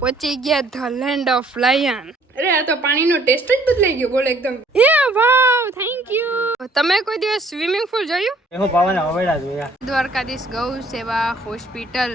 પહોંચી ગયા the land of lion. અરે આ તો પાણીનો ટેસ્ટ જ બદલાઈ ગયો. બોલ એકદમ એ વાવ થેન્ક યુ. તમે કોઈ દિવસ સ્વિમિંગ પૂલ જોયું? હું પાવાના હવેડા જોયા. દ્વારકાધીશ ગૌ સેવા હોસ્પિટલ.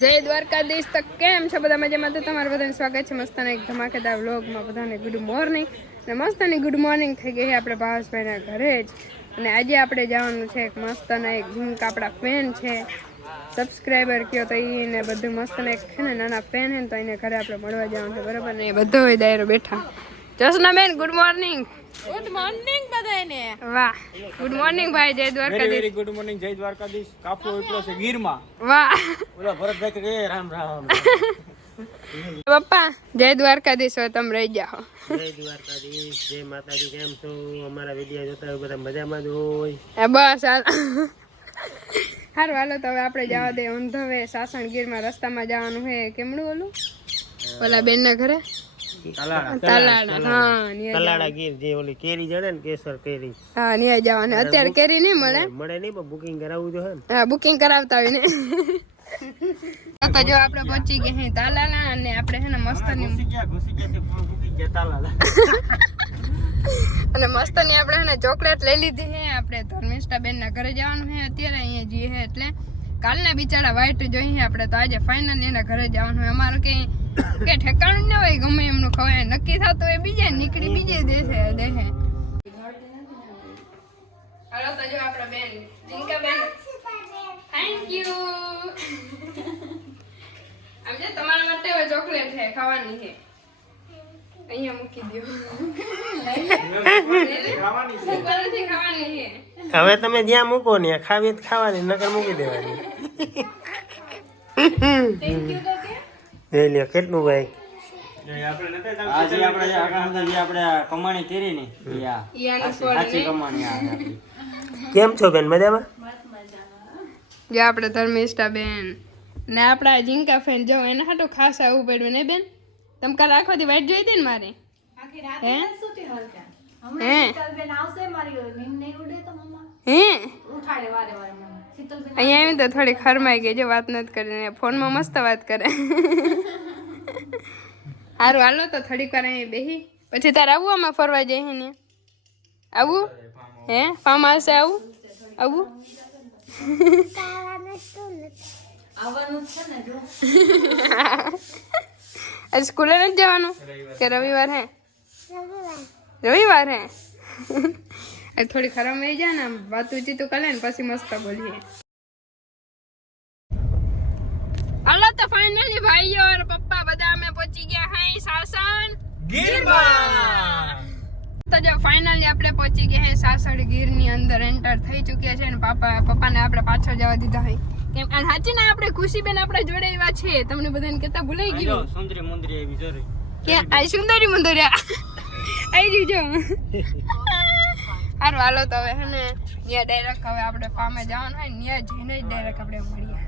જય દ્વારકાધીશ. તો કેમ છો બધા? મજામાં? તો તમારું બધાને સ્વાગત છે મસ્તાના એક ધમાકેદાર વ્લોગમાં. બધાને ગુડ મોર્નિંગ. અને મસ્તાની ગુડ મોર્નિંગ થઈ ગઈ છે આપણે ભાવેશભાઈના ઘરે જ. અને આજે આપણે જવાનું છે એક મસ્તના એક ઝીંક આપણા ફેન છે સબસ્ક્રાઈબર કયો તો એને બધું મસ્ત ને છે ને નાના ફેન હે ને તો એને ઘરે આપણે મળવા જવાનું છે બરાબર ને. એ બધો હોય દાયરો બેઠા. જસનાબેન ગુડ મોર્નિંગ. ગુડ મોર્નિંગ બધાને. વાહ ગુડ મોર્નિંગ ભાઈ. જય દ્વારકાધીશ. Very good morning. જય દ્વારકાધીશ. કાફલો એટલો છે ગીરમાં. વાહ ઓલા ભરતભાઈ કે રામ રામ. પપ્પા જય દ્વારકાધીશ. હવે તમે રહી જાઓ. જય દ્વારકાધીશ. જય માતાજી. કેમ છો? અમારા વિડિયો જોતા હોય બધા મજામાં જ હોય. બસ હાલ સારું હાલો તો હવે આપણે જવા દે ઊંધવે સાસણગીરમાં રસ્તામાં જવાનું છે. કેમનું ઓલું ઓલા બેન ના ઘરે તાલાડા. હા તલાડા ગીર જે ઓલી કેરી જડે ને કેસર કેરી. હા ન્યા જવાનું. અત્યારે કેરી નહીં મળે નહીં પણ બુકિંગ કરાવવું જોઈએ ને. હા બુકિંગ કરાવતા હોય ને. તો જો આપણે પહોંચી ગયા હે તાલાલા અને આપણે છે ને મસ્તની અને મસ્તની આપણે છે ને ચોકલેટ લઈ લીધી છે. આપણે ધર્મિષ્ઠા બેન ના ઘરે જવાનું છે અત્યારે અહીંયા જઈએ છે એટલે કાલના બિચારા વાઈટ જોઈએ આપણે તો આજે ફાઇનલી એના ઘરે જવાનું હોય. અમારું કે ઠેકાણું ના હોય ગમે એમનું ખવાય નક્કી થતું હોય બીજે નીકળી બીજે દેહે. હાલો તો જો આપણા બેન જીંકા બેન થેન્ક યુ. આજે તમારા માટે હવે ચોકલેટ છે ખાવાની છે. અહીંયા મૂકી દો. ખાવાની છે. હવે તમે જ્યાં મૂકો ને ખાવી ખાવાની નકર મૂકી દેવાની. થેન્ક યુ એ લ્યો કેટલું ભાઈ. આજે આપણે કમાણી કરી ને સાચી કમાણી. કેમ છો બેન? મજામાં? જો આપણે ધર્મિષ્ઠા બેન ને આપણા જીંકા ફેન જો એના હાટું ખાસ આવવું પડ્યું ને બેન. તમે કાલ આખોથી વાઈટ જોઈ હતી ને મારે હે અહીંયા આવી તો થોડી ખરમાઈ ગઈ. જો વાત નથી કરીને ફોનમાં મસ્ત વાત કરે. સારું હાલો તો થોડીક વાર અહીં બેસી પછી તારે આવું આમાં ફરવા જઈએ ને આવું હે ફાર્મ હાઉસે આવું આવું આજે સ્કૂલે નથી જવાનું કે રવિવાર હે? રવિવાર હે. થોડી ખરાબ થઈ જાય ને વાતું ચીતું કરે ને પછી મસ્ત બોલીએ. હાલો તો ફાઇનલી ભાઈઓ और પપ્પા બધા અમે પહોંચી ગયા હૈ સાસણ ગીરમાં. તો જો ફાઇનલી આપણે પહોંચી ગયા હે સાસણ ગીર ની અંદર એન્ટર થઈ ચૂક્યા છે ને પપ્પાને આપણે પાછળ જવા દીધા હે કેમ આ સાચી ને આપણે ખુશીબેન આપણે જોડે એવા છે તમને બધાને કેતા ભૂલાઈ ગયું. સુંદરી મુંદરી આવી જોરી કે આ સુંદરી મુંદરિયા આવી રહ્યું જો. સારું હાલો તો હવે હે ને ન્યા ડાયરેક્ટ હવે આપણે ફાર્મે જવાનું હોય ન્યા જઈને જ ડાયરેક્ટ આપણે મળીએ.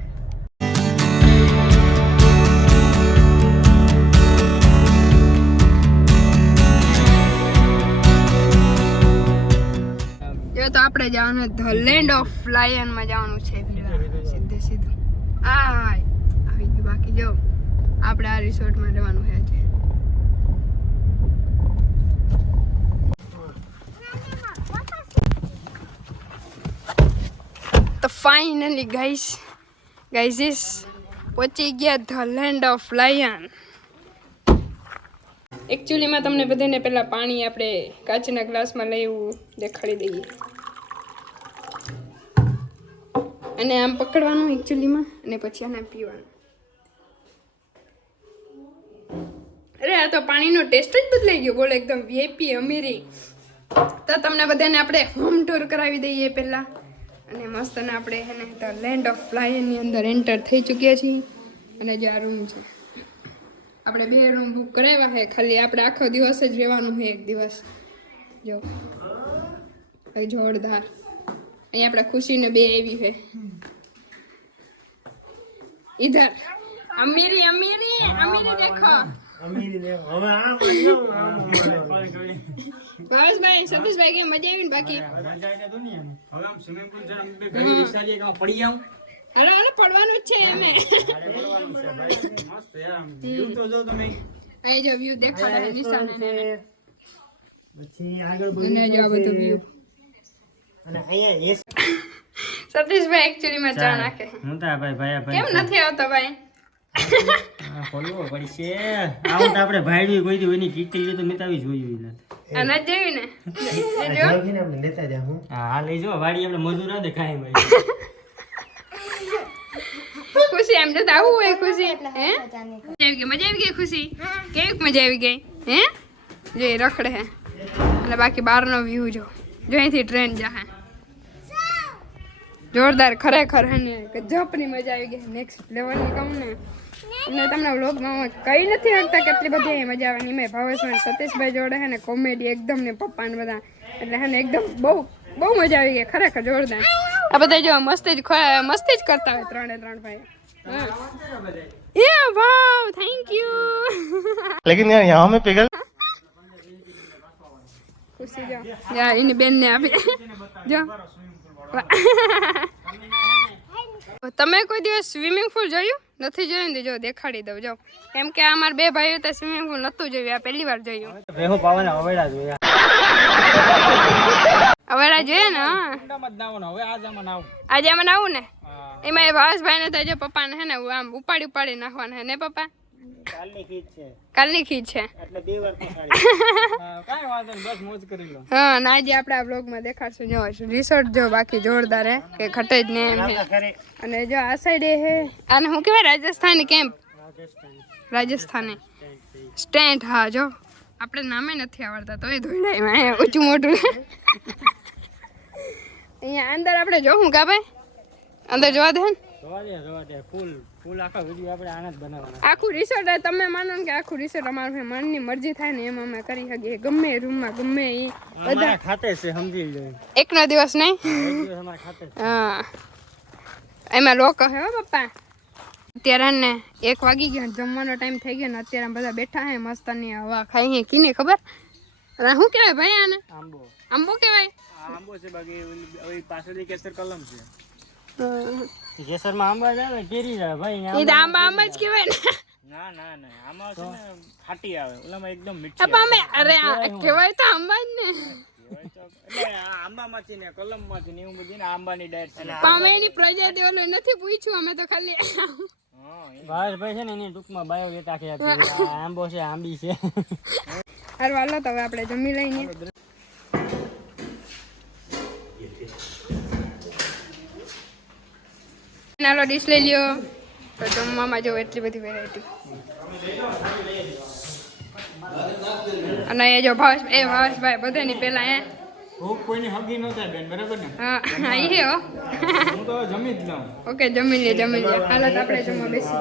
જો તો આપણે જવાનું ધ લેન્ડ ઓફ લાયન માં જવાનું છે. સીધે સીધું આવી ગયું. બાકી જો આપણે આ રિસોર્ટમાં રહેવાનું છે આજે. તો ફાઇનલી ગાઈસ પહોંચી ગયા ધ લેન્ડ ઓફ લાયન. એકચ્યુઅલીમાં તમને બધાને પહેલાં પાણી આપણે કાચના ગ્લાસમાં લઈ એવું દેખાડી દઈએ અને આમ પકડવાનું એકચ્યુઅલીમાં અને પછી આને પીવાનું. અરે આ તો પાણીનો ટેસ્ટ જ બદલાઈ ગયો. બોલો એકદમ વીઆઈપી અમીરી. તો તમને બધાને આપણે હોમ ટૂર કરાવી દઈએ પહેલાં અને મસ્ત ને આપણે હે ને ધ લેન્ડ ઓફ લાયનની અંદર એન્ટર થઈ ચૂક્યા છીએ. અને જે આ રૂમ છે આપણે 2 રૂમ બુક કરાવ્યા છે. ખાલી આપણે આખો દિવસ જ રહેવાનું છે એક દિવસ. જો જોરદાર. અહીંયા આપણે ખુશીને 2 આવી છે. ઇધર અમીરી અમીરી અમીરી દેખો. ભાવેશભાઈ સતીશભાઈ કે મજા આવી ને? બાકી હાલો હાલો પડવાનું જ છે એમે મસ્ત યાર વ્યૂ તો જો તમે અહીં જો વ્યૂ દેખાડે નિશાન પછી આગળ અને જો આ બધું વ્યૂ અને અહીંયા એસ સતીશભાઈ એકચ્યુઅલી માં ચા નાખે હું તા ભાઈ કેમ નથી આવતો ભાઈ ખોલવો પડશે આવું તો આપણે ભાઈડી કોઈ દી એની કીટી તો મિતાવી જોયું નથી આ ન જેવી ને જોગીને આપણે લેતા જા હું હા લઈ જો વાડી આપણે મજૂર આવે ખાય ભાઈ ખુશી એમ તો આવું હોય ખુશી હે મજા આવી ગઈ ખુશી કેવી મજા આવી ગઈ હે જો એ રખડે હે અને બાકી બહારનો વ્યૂ જો અહીંથી ટ્રેન જાહે જોરદાર ખરેખર હે ને ગજબની મજા આવી ગઈ નેક્સ્ટ લેવલની કહું ને અમને તમને વ્લોગમાં કઈ નથી શકતા કેટલી બધી મજા આવે એમાં ભાવેશભાઈ સતીશભાઈ જોડે હે ને કોમેડી એકદમ ને પપ્પા ને બધા એટલે હે ને એકદમ બહુ બહુ મજા આવી ગઈ ખરેખર જોરદાર આ બધા જો મસ્તી જ કરતા હોય ત્રણ ભાઈ ये वाव थैंक यू लेकिन यार यहाँ में पिघल खुशी जो या इन बेन ने આપી જો તમે કોઈ દિવસ સ્વિમિંગ પૂલ જોયું નથી જોયું ને જો દેખાડી દઉં જો કેમ કે અમાર બે ભાઈઓ તો સ્વિમિંગ પૂલ નતું જોયું આ પહેલી વાર જોયું બેહો પાવાના હવેડા જોયા હવેડા જોઈએ ને હવે આજે આમાં આવું આજે આમાં આવું ને એમાં એ ભાવેશભાઈ ને તો જો પપ્પા ને હે ને આમ ઉપાડી નાખવાના હે ને પપ્પા કાલની ખીચ છે એટલે 2 વાર પસાડી કાઈ વાંધો નહીં બસ મોજ કરી લો હા ના આજે આપણે આ બ્લોગમાં દેખાડશું જો રિસોર્ટ જો બાકી જોરદાર હે કે ઘટે જ ને એમ હે અને જો આ સાઈડ એ હે આને હું કહેવાય રાજસ્થાની કેમ્પ રાજસ્થાની સ્ટેન્ટ હા જો આપણે નામે નથી આવડતા તોય ધોઈડામાં હે ઊંચું મોટું અહીંયા અંદર આપણે જોવું કા ભાઈ અંદર જોવા દે ને જોવા દે ફૂલ આખા વિડિયો આપણે આનંદ બનાવવાના આખું રિસોર્ટ તમે માનો ને કે આખું રિસોર્ટ અમારું મનની મરજી થાય ને એમ અમે કરી શકીએ ગમે રૂમમાં ગમે એ બધા ખાતે છે સમજી લો એકનો દિવસ નહીં અમારા ખાતે હા એમાં લોક હે હો પપ્પા અત્યારે ને 1 વાગી ગયો જમવાનો ટાઈમ થઈ ગયો ને અત્યારે બધા બેઠા હે મસ્તની હવા ખાઈ કીને ખબર અને શું કહેવાય ભાઈ આને આંબો કહેવાય આંબો છે બાકી ઓલી પાછળથી કેસર કલમ છે કેસરમાં આંબા જ આવે કેરી જ આવે ભાઈ એ તો આંબા જ કહેવાય ને ના આમાં છે ને ખાટી આવે ઓલામાં એકદમ મીઠી આપા અમે અરે કહેવાય તો આંબા જ ને એટલે આંબામાંથી ને કલમમાંથી ને એવું બધું ને આંબાની ડાયટ છે પામે એની પ્રજાતિ ઓલો નથી પૂછ્યું અમે તો ખાલી ભાઈ છે ને એની ટૂંકમાં બાયો લેતા કે આંબો છે આંબી છે હારું હાલો તો હવે આપણે જમી લઈએ નાલો ડીશ લઈ લ્યો તો જમવામાં જો એટલી બધી વેરાયટી અને એ જો ભાવેશભાઈ બધાની પહેલા એ ભૂખ કોઈની હગી ન થાય બેન બરાબર ને હા એ હો હું તો જમી જ લઉં ઓકે જમી લે હાલો તો આપણે જમવા બેસી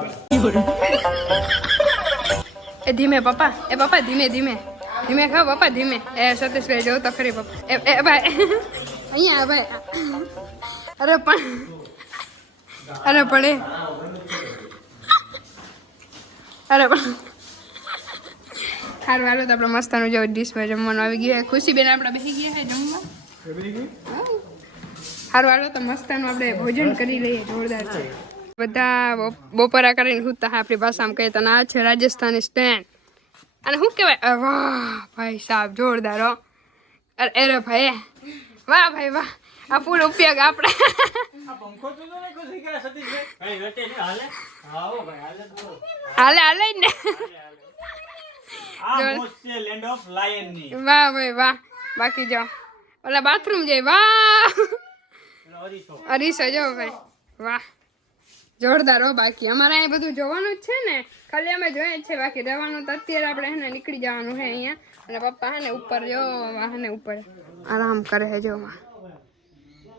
એ ધીમે પપ્પા ધીમે ખાઓ પપ્પા ધીમે એ સતીશભાઈ જો તો ખરી પપ્પા એ ભાઈ અહીંયા ભાઈ અરે પણ સારું હાલો તો આપણે મસ્તાનું જો ડીશમાં જમવાનું આવી ગયું ખુશી બેન આપણે બેસી ગયા છે જમવા સારું હાલો તો મસ્તાનું આપણે ભોજન કરી લઈએ જોરદાર છે બધા બપોરા કરીને સૂતા હા આપણી ભાષામાં કહીએ તો આ છે રાજસ્થાની સ્ટેન્ડ અને શું કહેવાય વાહ ભાઈ સાહેબ જોરદાર હો અરે ભાઈ વાહ ભાઈ વાહ આ ફૂલ ઉપયોગ આપણે હાલે ને વાહ ભાઈ વાહ બાકી જો ઓલા બાથરૂમ જાય વાહ અરીસો જો ભાઈ વાહ જોરદાર હો બાકી અમારે અહીં બધું જોવાનું જ છે ને ખાલી અમે જોઈએ જ છે બાકી રહેવાનું તો અત્યારે આપણે હે ને નીકળી જવાનું છે અહીંયા અને પપ્પા હે ને ઉપર જો હે ને ઉપર આરામ કરે છે જો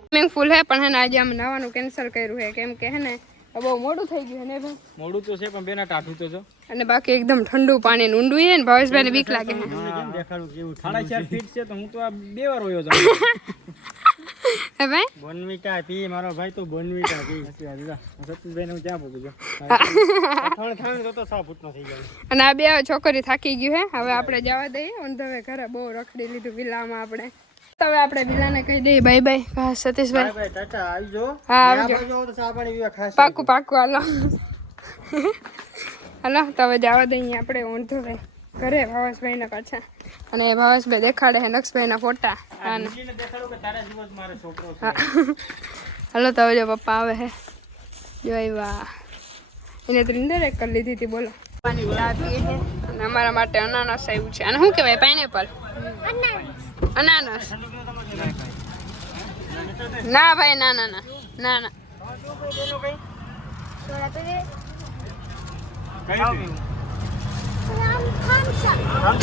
સ્વિમિંગ પૂલ હે પણ હે ને આજે અમે નવાનું કેન્સલ કર્યું છે કેમ કે હે ને બહુ મોડું થઈ ગયું ને ભાઈ મોડું તો છે પણ બેના ટાઢું તો જો અને બાકી એકદમ ઠંડુ પાણી ઊંડું છે ને ભાવેશભાઈ ને બીક લાગે છે કેમ દેખાડું કેવું 4.5 ફીટ છે તો હું તો આ 2 વાર હોયો છું હે ભાઈ બોનવીટા પી મારો ભાઈ તો બોનવીટા પી સતીશભાઈ ને હું ક્યાં પૂછું થોડું તો 6 ફૂટનો થઈ જાય અને આ બે છોકરી થાકી ગયું હે હવે આપણે જવા દઈએ ઊંધવે ઘરે બહુ રખડી લીધું વિલામાં આપણે હવે આપણે બિલાને કહી દઈએ બાય બાય. હા સતીશભાઈ ભાઈ ટાટા આવજો. હા, આ આવજો. બાજુ આવો તો ચા પાણી પીવા ખાસ પાકું પાકું હાલો હાલો તો હવે જવા દઈએ આપણે ઊંધો ભાઈ ઘરે ભાવેશભાઈને પાછા. અને ભાવેશભાઈ દેખાડે છે નક્ષભાઈના ફોટા. હા ને દીદીને દેખાડો કે તારા જેવો જ મારો છોકરો છે. હા હાલો તો હવે જો પપ્પા આવે છે જો આવ્યા. એને ત્રિંદર એક કરી લીધી હતી બોલો. ચા પીએ છે અને અમારા માટે અનાનસ આવ્યું છે. અને શું કહેવાય પાઇનેપલ અનાનસ ના ભાઈ ના ના ના ના ના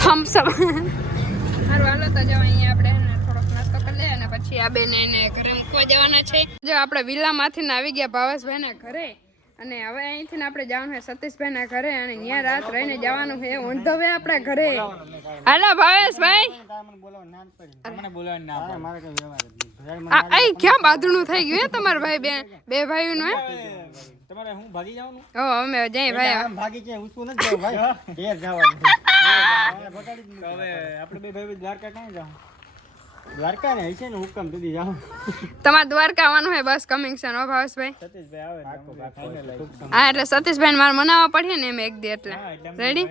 થમ્સઅપ. સારું હાલો તો જાવ અહીંયા આપણે થોડોક નાસ્તો કરી લઈએ અને પછી આ બેને એને ઘરે મૂકવા જવાના છે. જો આપણે વિલામાંથી આવી ગયા ભાવેશભાઈના ઘરે અને હવે અહીંથી આપણે જવાનું છે સતીશભાઈના ઘરે અને ત્યાં રાત રહીને જવાનું છે ઊંધવે આપણે ઘરે. હાલો ભાવેશભાઈ મને બોલાવવાનું ના પડી. મને બોલાવવાનું ના પડે. મારે કઈ વ્યવહાર જ નહીં. આ ક્યાં બાંધણું થઈ ગયું હે તમારા ભાઈ બે ભાઈઓનું હે? તમારે હું ભાગી જવાનું? ઓ અમે જઈ ભાઈ આમ ભાગી ક્યાંય ઊંચું નથી જવું ભાઈ. ઘેર જવાનું. તો હવે આપણે બે ભાઈ દ્વારકા ક્યાં જાવ? દ્વારકા ને હશે ને હુકમ સુધી જાવ. તમારે દ્વારકા આવવાનું હોય બસ કમિંગ છે નો ભાવેશભાઈ? સતીશભાઈ આવે ફાઇનલ. હા એટલે સતીશભાઈ મારે મનાવવા પડે ને એમ એક દી એટલે રેડી.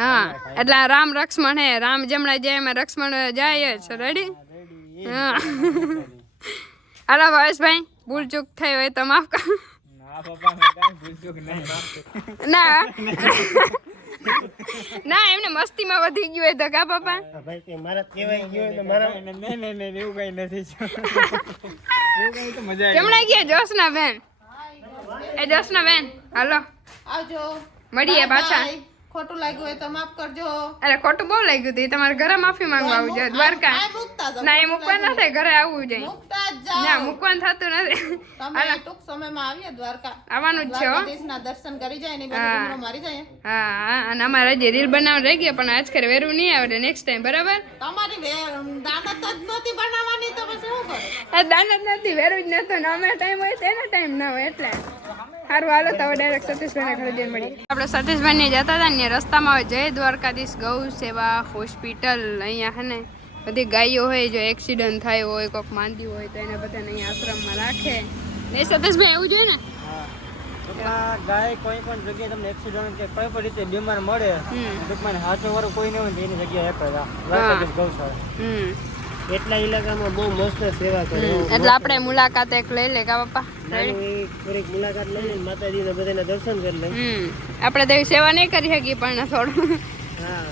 હા એટલે આ રામ લક્ષ્મણ હે રામ જમણા જાય એમાં લક્ષ્મણ જાય જ રેડી. હા હાલો ભાવેશભાઈ ભૂલ ચૂક થઈ હોય તો માફ કરો. ના ના એમને મસ્તીમાં વધી ગયું હોય તો કા પપ્પા? ભાઈ તે મારા કહેવાય ગયો એટલે મારા નહીં એવું કઈ નથી. મજા કેમણે ગયા જોશના બેન? એ જોશના બેન હાલો આવજો. મળીએ પાછા. ખોટું લાગ્યું હોય તો માફ કરજો. અરે ખોટું બહુ લાગ્યું હતું તમારે ઘરે માફી માંગવા આવવું જોઈએ દ્વારકા. આ મૂકતા જાઓ. ના એ મૂકવા ના થાય ઘરે આવવું જોઈએ. મૂકતા જ ના જાઓ. મૂકવાનું થતું નથી. તમે ટૂંક સમયમાં આવીએ દ્વારકા. આવવાનું જ છે હો. દ્વારકાધીશના દર્શન કરી જાય ને બધું ઘૂમરો મારી જાય. હા અને અમારે હજી રીલ બનાવવાનું રહી ગયા પણ આજ કરે વેરું નહીં આવે નેક્સ્ટ ટાઈમ બરાબર. તમારી દાનત જ નહોતી બનાવવાની તો પછી શું કરો? આ દાન જ નથી વેરું જ નતું ને અમે ટાઈમ હોય તો એનો ટાઈમ ના હોય એટલે સારું હાલો તો હવે ડાયરેક્ટ સતીશભાઈને ઘરે જઈને મળીએ. આપણે સતીશભાઈને જતા હતા ને રસ્તામાં હવે જય દ્વારકાધીશ ગૌ સેવા હોસ્પિટલ અહીંયા હે ને બધી ગાયો હોય જો એક્સિડન્ટ થાય હોય કોઈક માંદી હોય તો એને બધાને અહીંયા આશ્રમમાં રાખે ને સતીશભાઈ એવું જોઈએ ને. ગાય કોઈ પણ જગ્યાએ તમને એક્સિડન્ટ કે કોઈ પણ રીતે બીમાર મળે ટૂંકમાં હાથો વાળું કોઈ નહીં હોય તો એની જગ્યાએ એક જ આ દ્વારકાધીશ ગૌશાળા. એટલા ઇલાકામાં બહુ મસ્ત સેવા કરે. એટલે આપણે મુલાકાત એક લઈ લે કા પપ્પા? નાની એવી થોડીક મુલાકાત લઈને માતાજીના બધાના દર્શન કરી લઈએ. આપણે તો એવી સેવા નહીં કરી શકીએ પણ થોડું. હા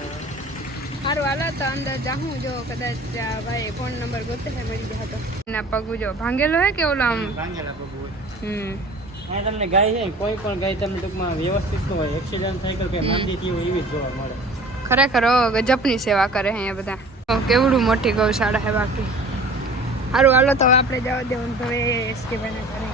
સારું હાલો તો અંદર જાઉં જો કદાચ ભાઈ ફોન નંબર ગોતે છે મળી ગયા તો એના પગું જો ભાંગેલો હે કે ઓલો આમ ભાંગેલા પગ હોય. હમ અહીંયા તમને ગાય છે કોઈ પણ ગાય તમને ટૂંકમાં વ્યવસ્થિત હોય એક્સિડન્ટ થાય કે માંદી થઈ હોય એવી જ જોવા મળે. ખરેખર ગજબની સેવા કરે છે અહીંયા બધા. કેવડું મોટી ગૌશાળા છે બાકી. સારું હાલો તો હવે આપણે જવા દેવું તો એસકે ભાઈને ઘરે.